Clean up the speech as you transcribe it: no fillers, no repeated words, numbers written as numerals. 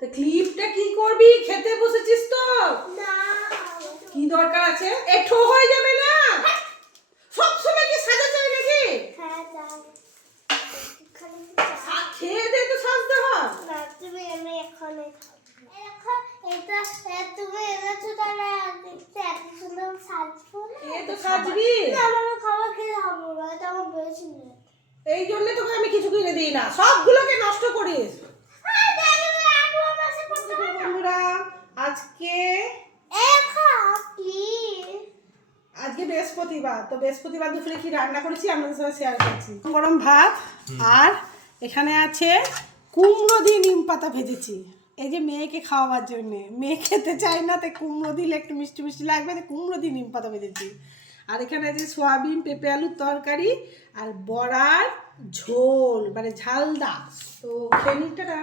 তো ক্লিপটা কি করবি? খেতে বসেছিস তো? না কি দরকার আছে? একটু হয়ে যাবে না? সব সময় কি সাজা চাই নাকি? হ্যাঁ যাও খেয়ে দে তো সাজতে হয়। না তুমি আমি এখনই খাবো। দেখো এটা তুমি এনেছো তাহলে দেখতে এত সুন্দর সাজবো না। এ তো সাজবি। না আমার খাবার খেয়ে হবে না, এটা আমার বেশি নেই। এই জন্য তোকে আমি কিছু কিনে দিই না, সবগুলোকে নষ্ট করিস। বন্ধুরা আজকে আজকে বৃহস্পতিবার, তো বৃহস্পতিবার দুপুরে কি রান্না করেছি আপনাদের সাথে শেয়ার করছি। গরম ভাত আর এখানে আছে কুমড়ো দিয়ে নিম পাতা ভেজেছি, এই যে মেয়েকে খাওয়াবার জন্য। মেয়ে খেতে চায় না, তাই কুমড়ো দিলে একটু মিষ্টি মিষ্টি লাগবে, তাই কুমড়ো দিয়ে নিম পাতা ভেজেছি। আর এখানে আছে সয়াবিন পেঁপে আলুর তরকারি আর বড়ার ঝোল, মানে ঝালদা। তো খেয়ে নিকটা